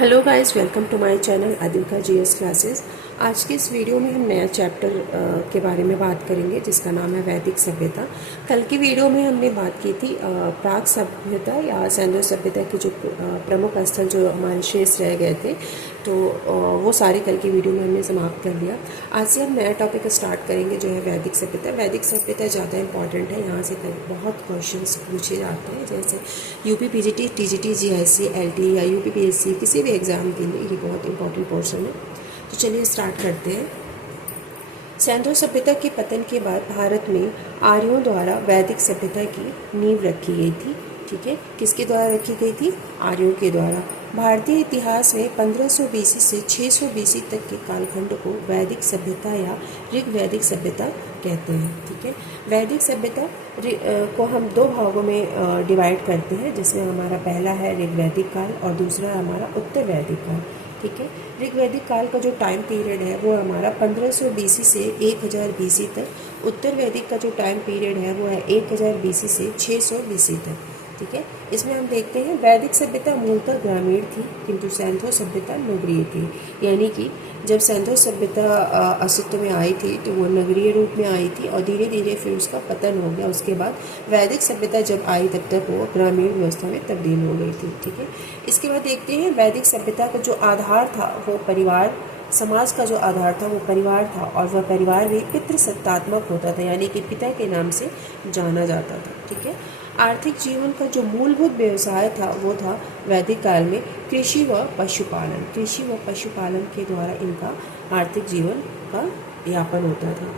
Hello guys, welcome to my channel Adil का GS classes. आज के इस वीडियो में हम नया चैप्टर के बारे में बात करेंगे जिसका नाम है वैदिक सभ्यता। कल की वीडियो में हमने बात की थी प्राक सभ्यता या सैंडो सभ्यता के जो प्रमुख स्थल जो हमारे शेष रह गए थे, तो वो सारे कल की वीडियो में हमने समाप्त कर लिया। आज से हम नया टॉपिक स्टार्ट करेंगे जो है वैदिक सभ्यता। वैदिक सभ्यता ज़्यादा इंपॉर्टेंट है, यहाँ से बहुत क्वेश्चंस पूछे जाते हैं, जैसे UP PGT, TGT, GIC, LT या यूपीपीएससी किसी भी एग्ज़ाम के लिए ये बहुत इंपॉर्टेंट पोर्शन है। तो चलिए स्टार्ट करते हैं। सैंधो सभ्यता के पतन के बाद भारत में आर्यों द्वारा वैदिक सभ्यता की नींव रखी गई थी। ठीक है, किसके द्वारा रखी गई थी? आर्यों के द्वारा। भारतीय इतिहास में 1500 बीसी से 600 बीसी तक के कालखंड को वैदिक सभ्यता या ऋग वैदिक सभ्यता कहते हैं। ठीक है, वैदिक सभ्यता को हम दो भागों में डिवाइड करते हैं, जिसमें हमारा पहला है ऋग वैदिक काल और दूसरा हमारा उत्तर वैदिक काल। ठीक है, ऋग वैदिक काल का जो टाइम पीरियड है वो हमारा 1500 बीसी से 1000 बीसी तक। उत्तर वैदिक का जो टाइम पीरियड है वो है 1000 बीसी से 600 बीसी तक। ठीक है, इसमें हम देखते हैं वैदिक सभ्यता मूलतः ग्रामीण थी, किंतु सैंधो सभ्यता नगरीय थी। यानी कि जब सैंधो सभ्यता अस्तित्व में आई थी तो वो नगरीय रूप में आई थी और धीरे धीरे फिर उसका पतन हो गया। उसके बाद वैदिक सभ्यता जब आई तब तक वो ग्रामीण व्यवस्था में तब्दील हो गई थी। ठीक है, इसके बाद देखते हैं वैदिक सभ्यता का जो आधार था वो परिवार, समाज का जो आधार था वो परिवार था, और वह परिवार भी पितृसत्तात्मक होता था, यानी कि पिता के नाम से जाना जाता था। ठीक है, आर्थिक जीवन का जो मूलभूत व्यवसाय था वो था वैदिक काल में कृषि व पशुपालन। कृषि व पशुपालन के द्वारा इनका आर्थिक जीवन का यापन होता था।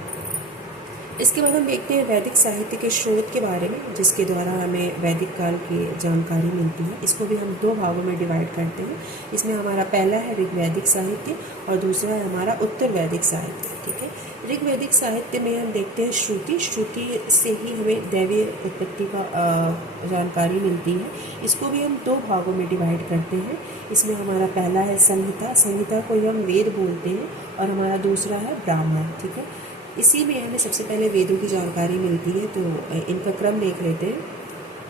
इसके बाद हम देखते हैं वैदिक साहित्य के स्रोत के बारे में, जिसके द्वारा हमें वैदिक काल की जानकारी मिलती है। इसको भी हम दो भागों में डिवाइड करते हैं। इसमें हमारा पहला है ऋग वैदिक साहित्य और दूसरा है हमारा उत्तर वैदिक साहित्य। ठीक है, ऋग वैदिक साहित्य में हम देखते हैं श्रुति। श्रुति से ही हमें दैवीय उत्पत्ति का जानकारी मिलती है। इसको भी हम दो भागों में डिवाइड करते हैं। इसमें हमारा पहला है संहिता। संहिता को हम वेद बोलते हैं और हमारा दूसरा है ब्राह्मण। ठीक है, इसी में हमें सबसे पहले वेदों की जानकारी मिलती है, तो इनका क्रम देख लेते हैं।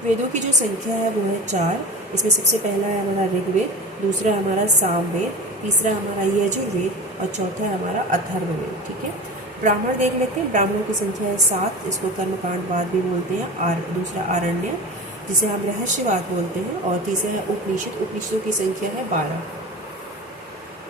वेदों की जो संख्या है वो है 4। इसमें सबसे पहला है हमारा ऋग्वेद, दूसरा हमारा सामवेद, तीसरा हमारा यजुर्वेद और चौथा है हमारा अथर्ववेद। ठीक है, ब्राह्मण देख लेते हैं। ब्राह्मणों की संख्या है 7। इसको कर्मकांडवाद भी बोलते हैं। दूसरा आरण्य, जिसे हम रहस्यवाद बोलते हैं, और तीसरा है उपनिषद। उपनिषदों की संख्या है 12।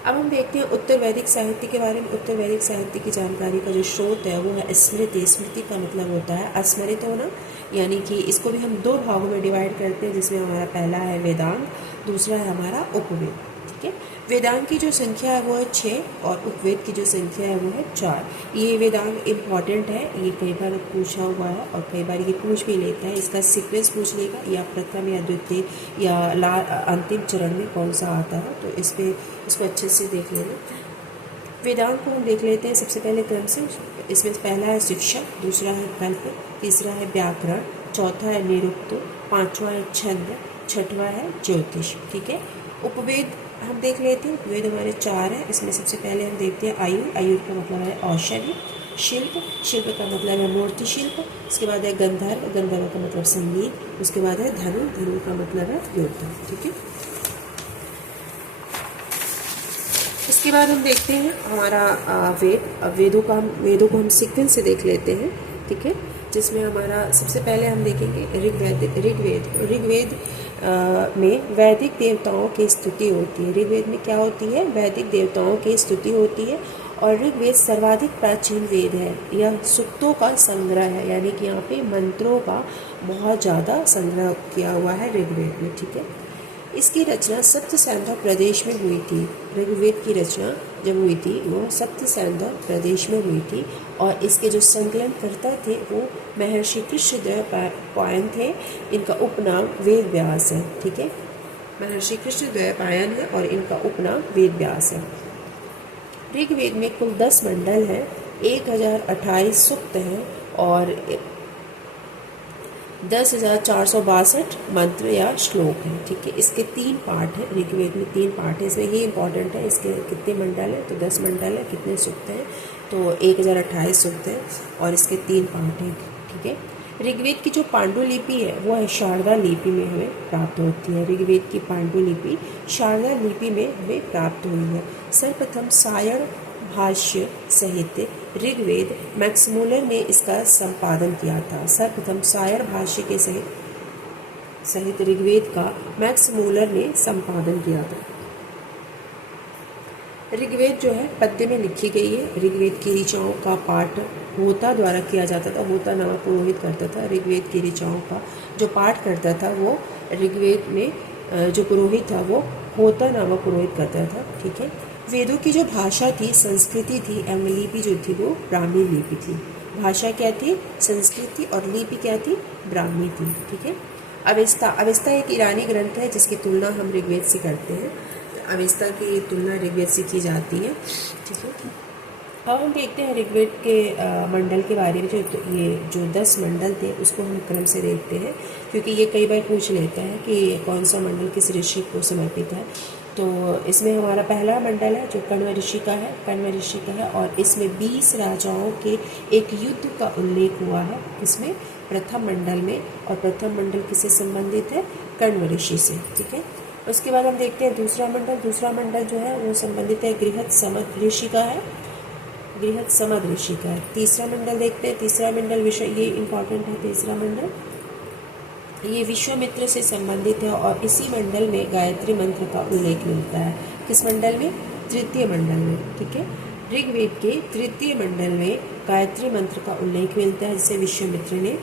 अब हम देखते हैं उत्तर वैदिक साहित्य के बारे में। उत्तर वैदिक साहित्य की जानकारी का जो स्रोत है वो है स्मृति। स्मृति का मतलब होता है स्मरित होना, यानी कि इसको भी हम दो भागों में डिवाइड करते हैं, जिसमें हमारा पहला है वेदांत, दूसरा है हमारा उपवेद। ठीक है, वेदांत की जो संख्या है वो है 6 और उपवेद की जो संख्या है वो है 4। ये वेदांत इम्पॉर्टेंट है, ये कई बार पूछा हुआ है और कई बार ये पूछ भी लेता है। इसका सीक्वेंस पूछ लेगा, या प्रथम या द्वितीय या अंतिम चरण में कौन सा आता है, तो इसको अच्छे से देख लेना। वेदांत को हम देख लेते हैं सबसे पहले क्रम से। इसमें पहला है शिक्षा, दूसरा है कल्प, तीसरा है व्याकरण, चौथा है निरुक्त, पांचवा है छंद, छठवां है ज्योतिष। ठीक है, उपवेद हम देख लेते हैं। वेद हमारे 4 हैं। इसमें सबसे पहले हम देखते हैं आयुर। आयुर का मतलब है औषधि। शिल्प, शिल्प का मतलब है मूर्ति शिल्प। इसके बाद है गंधर्व, गंधर्व का मतलब संगीत। उसके बाद है धनु, धनु का मतलब है योद्धा। ठीक है, इसके बाद हम देखते हैं हमारा वेद। वेदों को हम सीक्वेंस से देख लेते हैं। ठीक है, जिसमें हमारा सबसे पहले हम देखेंगे ऋग्वेद में वैदिक देवताओं की स्तुति होती है। ऋग्वेद में क्या होती है? वैदिक देवताओं की स्तुति होती है। और ऋग्वेद सर्वाधिक प्राचीन वेद है। यह सूक्तों का संग्रह है, यानी कि यहाँ पे मंत्रों का बहुत ज़्यादा संग्रह किया हुआ है ऋग्वेद में। ठीक है, इसकी रचना सप्त सैंधव प्रदेश में हुई थी। ऋग्वेद की रचना जब हुई थी वो सप्त सैंधव प्रदेश में हुई थी, और इसके जो संकलनकर्ता थे वो महर्षि कृष्णद्वैपायन थे। इनका उपनाम वेद व्यास है। ठीक है, महर्षि कृष्णद्वैपायन है और इनका उपनाम वेद व्यास है। ऋग्वेद में कुल 10 मंडल हैं, 1028 सूक्त हैं और 10,462 मंत्र या श्लोक हैं। ठीक है, इसके 3 पार्ट हैं। ऋग्वेद में 3 पार्ट है। इसमें ये इंपॉर्टेंट है, इसके कितने मंडल हैं, तो 10 मंडल है। कितने सूक्त हैं, तो 1028 सूक्त हैं और इसके 3 पार्ट हैं। ठीक है, ऋग्वेद की जो पांडुलिपि है वो है शारदा लिपि में हमें प्राप्त होती है। ऋग्वेद की पांडुलिपि शारदा लिपि में हमें प्राप्त हुई है। सर्वप्रथम सायण भाष्य सहित ऋग्वेद मैक्समूलर ने इसका संपादन किया था। सर्वप्रथम सायण भाष्य के सहित ऋग्वेद का मैक्समूलर ने संपादन किया था। ऋग्वेद जो है पद्य में लिखी गई है। ऋग्वेद की ऋचाओं का पाठ होता द्वारा किया जाता था। होता नामक पुरोहित करता था। ऋग्वेद की ऋचाओं का जो पाठ करता था वो ऋग्वेद में जो पुरोहित था वो होता नामक पुरोहित करता था। ठीक है। वेदों की जो भाषा थी, संस्कृति थी एवं लिपि जो थी वो ब्राह्मी लिपि थी। भाषा क्या थी? संस्कृति, और लिपि क्या थी? ब्राह्मी थी। ठीक है। अवेस्ता एक ईरानी ग्रंथ है जिसकी तुलना हम ऋग्वेद से करते हैं। अवेस्ता की तुलना ऋग्वेद से की जाती है। ठीक है। अब हम देखते हैं ऋग्वेद के मंडल के बारे में। ये जो 10 मंडल थे उसको हम क्रम से देखते हैं, क्योंकि ये कई बार पूछ लेता है कि कौन सा मंडल किस ऋषि को समर्पित है। तो इसमें हमारा पहला मंडल है जो कण्व ऋषि का है। कण्व ऋषि का है और इसमें 20 राजाओं के एक युद्ध का उल्लेख हुआ है। इसमें प्रथम मंडल में, और प्रथम मंडल किससे संबंधित है? कण्व ऋषि से। ठीक है। उसके बाद हम देखते हैं दूसरा मंडल। दूसरा मंडल जो है वो संबंधित है गृहस्थसमद ऋषि का है। गृहस्थसमद ऋषि का है। तीसरा मंडल देखते हैं। तीसरा मंडल ये इम्पॉर्टेंट है। तीसरा मंडल ये विश्वामित्र से संबंधित है और इसी मंडल में गायत्री मंत्र का उल्लेख मिलता है। किस मंडल में? तृतीय मंडल में। ठीक है। ऋग्वेद के तृतीय मंडल में गायत्री मंत्र का उल्लेख मिलता है जिसे विश्वामित्र ने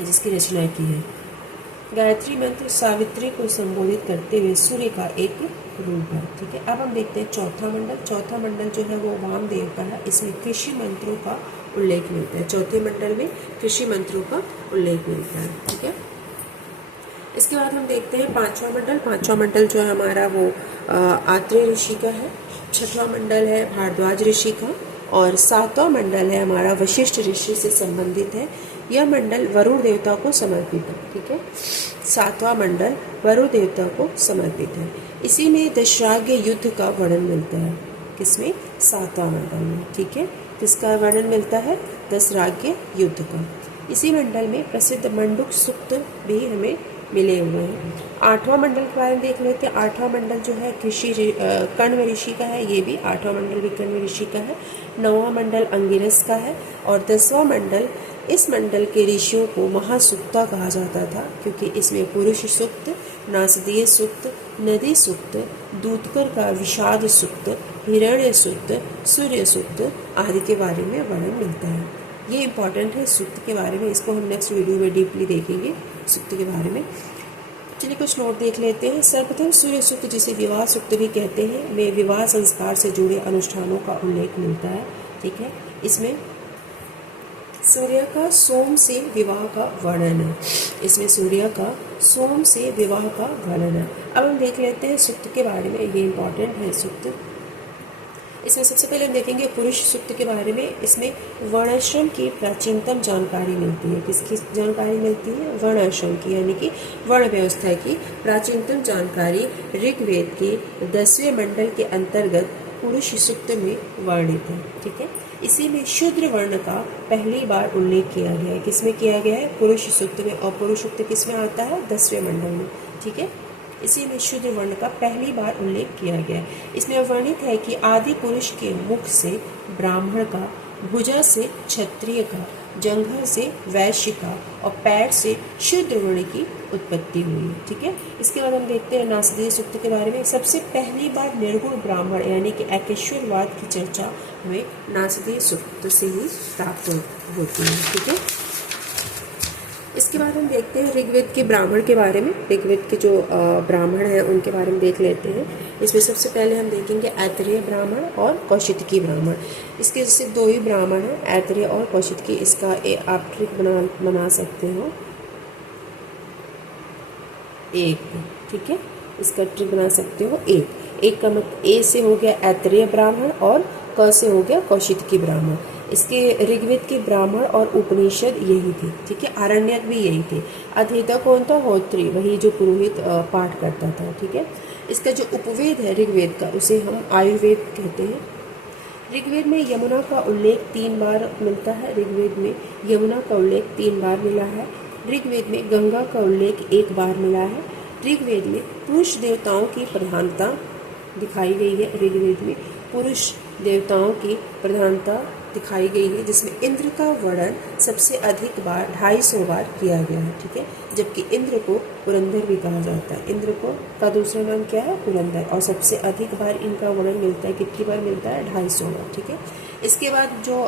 जिसकी रचना की है। गायत्री मंत्र सावित्री को संबोधित करते हुए सूर्य का एक रूप है। ठीक है। अब हम देखते हैं चौथा मंडल। चौथा मंडल जो है वो वामदेव का है। इसमें कृषि मंत्रों का उल्लेख मिलता है। चौथे मंडल में कृषि मंत्रों का उल्लेख मिलता है। ठीक है। इसके बाद हम देखते हैं पांचवा मंडल। पांचवा मंडल जो है हमारा वो आत्रेय ऋषि का है। छठवां मंडल है भारद्वाज ऋषि का, और सातवां मंडल है हमारा वशिष्ठ ऋषि से संबंधित है। यह मंडल वरुण देवता को समर्पित है। ठीक है। सातवां मंडल वरुण देवता को समर्पित है। इसी में दशराग्य युद्ध का वर्णन मिलता है। किसमें? सातवां मंडल में। ठीक है। किसका वर्णन मिलता है? दशराग्य युद्ध का। इसी मंडल में प्रसिद्ध मंडूक सूक्त भी हमें मिले हुए हैं। आठवां मंडल के बारे में देख लेते हैं। आठवां मंडल जो है कण्व ऋषि का है। ये भी आठवां मंडल भी कण्व ऋषि का है। नौवां मंडल अंगिरस का है, और 10वां मंडल, इस मंडल के ऋषियों को महासुक्ता कहा जाता था, क्योंकि इसमें पुरुष सूक्त, नासदीय सूक्त, नदी सूक्त, दूतकर का विषाद सूक्त, हिरण्य सूक्त, सूर्य सूक्त आदि के बारे में वर्णन मिलता है। ये इंपॉर्टेंट है सूक्त के बारे में। इसको हम नेक्स्ट वीडियो में डीपली देखेंगे सूक्त के बारे में। चलिए कुछ नोट देख लेते हैं। सर्वप्रथम सूर्य सूक्त, जिसे विवाह सूक्त भी कहते हैं, में विवाह संस्कार से जुड़े अनुष्ठानों का उल्लेख मिलता है। ठीक है। इसमें सूर्य का सोम से विवाह का वर्णन है। इसमें सूर्य का सोम से विवाह का वर्णन है। अब हम देख लेते हैं सूक्त के बारे में। ये इंपॉर्टेंट है सूक्त। इसमें सबसे पहले हम देखेंगे पुरुष सूक्त के बारे में। इसमें वर्णाश्रम की प्राचीनतम जानकारी मिलती है। किसकी जानकारी मिलती है? वर्णाश्रम की, यानी कि वर्ण व्यवस्था की प्राचीनतम जानकारी ऋग्वेद के 10वें मंडल के अंतर्गत पुरुष सूक्त में वर्णित है। ठीक है। इसी में शूद्र वर्ण का पहली बार उल्लेख किया गया है। किसमें किया गया है? पुरुष सूक्त में। और पुरुष सूक्त किसमें आता है? 10वें मंडल में। ठीक है। इसी में शूद्र वर्ण का पहली बार उल्लेख किया गया है। इसमें वर्णित है कि आदि पुरुष के मुख से ब्राह्मण का, भुजा से क्षत्रिय का, जंघा से वैश्य का और पैर से शूद्र वर्ण की उत्पत्ति हुई। ठीक है। इसके बाद हम देखते हैं नासदीय सूक्त के बारे में। सबसे पहली बार निर्गुण ब्राह्मण यानी कि एकेश्वरवाद की चर्चा हमें नासदीय सूक्त से ही प्राप्त होती है। ठीक है। इसके बाद हम देखते हैं ऋग्वेद के ब्राह्मण के बारे में। ऋग्वेद के जो ब्राह्मण हैं उनके बारे में देख लेते हैं। इसमें सबसे पहले हम देखेंगे ऐतरेय ब्राह्मण और कौशितकी ब्राह्मण। इसके जैसे 2 ही ब्राह्मण हैं, ऐतरेय और कौशितकी। इसका आप ट्रिक बना सकते हो एक। ठीक है। इसका ट्रिक बना सकते हो एक का मतलब ए से हो गया ऐतरेय ब्राह्मण और क से हो गया कौशितकी ब्राह्मण। इसके ऋग्वेद के ब्राह्मण और उपनिषद यही थे। ठीक है। आरण्यक भी यही थे। अध्येता कौन था? होत्री, वही जो पुरोहित पाठ करता था। ठीक है। इसका जो उपवेद है ऋग्वेद का उसे हम आयुर्वेद कहते हैं। ऋग्वेद में यमुना का उल्लेख 3 बार मिलता है। ऋग्वेद में यमुना का उल्लेख 3 बार मिला है। ऋग्वेद में गंगा का उल्लेख 1 बार मिला है। ऋग्वेद में पुरुष देवताओं की प्रधानता दिखाई गई है। ऋग्वेद में पुरुष देवताओं की प्रधानता दिखाई गई है, जिसमें इंद्र का वर्णन सबसे अधिक बार 250 बार किया गया है। ठीक है, जबकि इंद्र को पुरंदर भी कहा जाता है। इंद्र को का दूसरा नाम क्या है? पुरंदर। और सबसे अधिक बार इनका वर्णन मिलता है, कितनी बार मिलता है? 250 बार। ठीक है, इसके बाद जो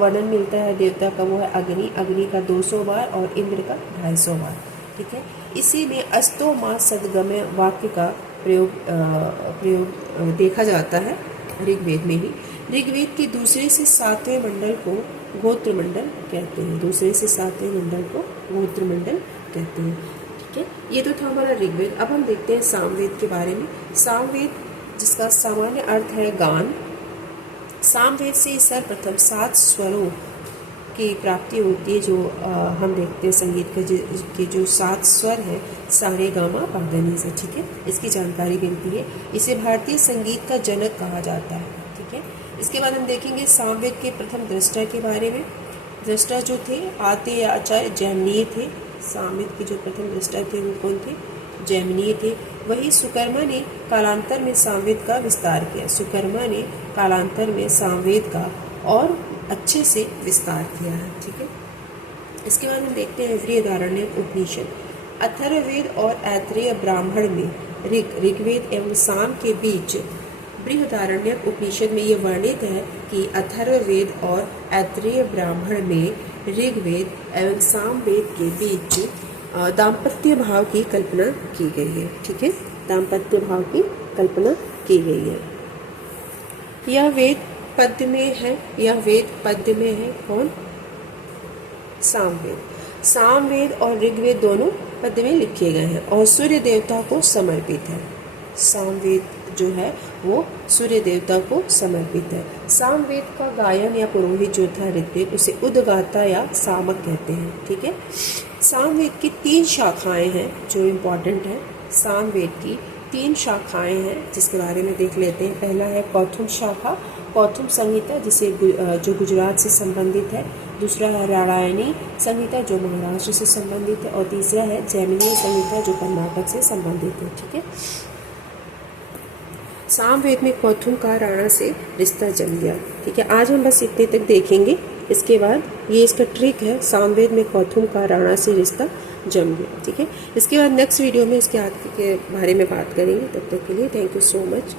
वर्णन मिलता है देवता का वो है अग्नि। अग्नि का 200 बार और इंद्र का 250 बार। ठीक है, इसी में अस्तो मा सदगमय वाक्य का प्रयोग देखा जाता है ऋग्वेद में ही। ऋग्वेद के दूसरे से 7वें मंडल को गोत्र मंडल कहते हैं। दूसरे से 7वें मंडल को गोत्र मंडल कहते हैं। ठीक है, ये तो था हमारा ऋग्वेद। अब हम देखते हैं सामवेद के बारे में। सामवेद, जिसका सामान्य अर्थ है गान। सामवेद से सर्वप्रथम 7 स्वरों की प्राप्ति होती है। जो हम देखते हैं संगीत के जो 7 स्वर हैं, सा रे गा मा पा धा नी सा। ठीक है, इसकी जानकारी मिलती है। इसे भारतीय संगीत का जनक कहा जाता है। ठीक है, इसके बाद हम देखेंगे सामवेद के प्रथम दृष्टा के बारे में। दृष्टा जो थे आद्य आचार्य जैमिनीय थे। सामवेद के जो प्रथम दृष्टा थे वो कौन थे? जैमिनीय थे। वही सुकर्मा ने कालांतर में सामवेद का विस्तार किया। सुकर्मा ने कालांतर में सामवेद का और अच्छे से विस्तार किया है। ठीक है, इसके बाद हम देखते हैं बृहदारण्यक उपनिषद। अथर्ववेद और ऐत्रेय ब्राह्मण में ऋग्वेद एवं साम के बीच बृहदारण्यक उपनिषद में ये वर्णित है कि अथर्ववेद और ऐत्रेय ब्राह्मण में ऋग्वेद एवं सामवेद के बीच दाम्पत्य भाव की कल्पना की गई है। ठीक है, दाम्पत्य भाव की कल्पना की गई है। यह वेद पद्य में है। यह वेद पद्य में है। कौन? सामवेद। सामवेद और ऋग्वेद दोनों पद्य में लिखे गए हैं और सूर्य देवता को समर्पित है। सामवेद जो है वो सूर्य देवता को समर्पित है। सामवेद का गायन या पुरोहित जो था ऋग्वेद, उसे उद्गाता या सामक कहते हैं। ठीक है, सामवेद की 3 शाखाएं हैं जो इम्पोर्टेंट है। सामवेद की 3 शाखाएं हैं जिसके बारे में देख लेते हैं। पहला है कौथुम शाखा, कौथुम संहिता जो गुजरात से संबंधित है। दूसरा है रामायणी संहिता जो महाराष्ट्र से संबंधित है। और तीसरा है जैमिनीय संहिता जो कर्नाटक से संबंधित है। ठीक है, सामवेद में कौथुम का राणा से रिश्ता जम गया। ठीक है, आज हम बस इतने तक देखेंगे। इसके बाद ये इसका ट्रिक है, सामवेद में कौथुम का राणा से रिश्ता जम गया। ठीक है, इसके बाद नेक्स्ट वीडियो में इसके आगे के बारे में बात करेंगे। तब तक के लिए थैंक यू सो मच।